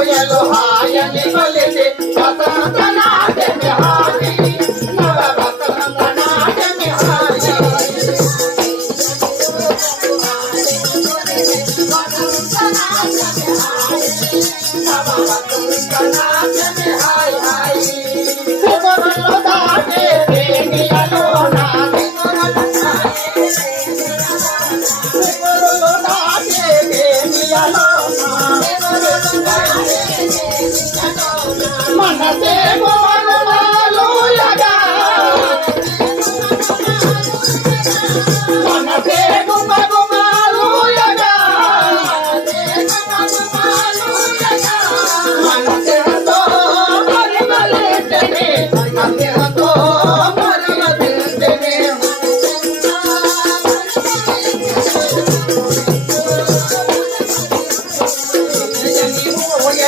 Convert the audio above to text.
कोयलो हायनी बलिते वसंत नाट्य मिहारी नव वसंत नाट्य मिहारी नव वसंत नाट्य मिहारी गोरलो दाटे देनियालो नाटे गोरलो दाटे देनियालो मनसे गोमालो लगा मनसे गोमालो लगा मन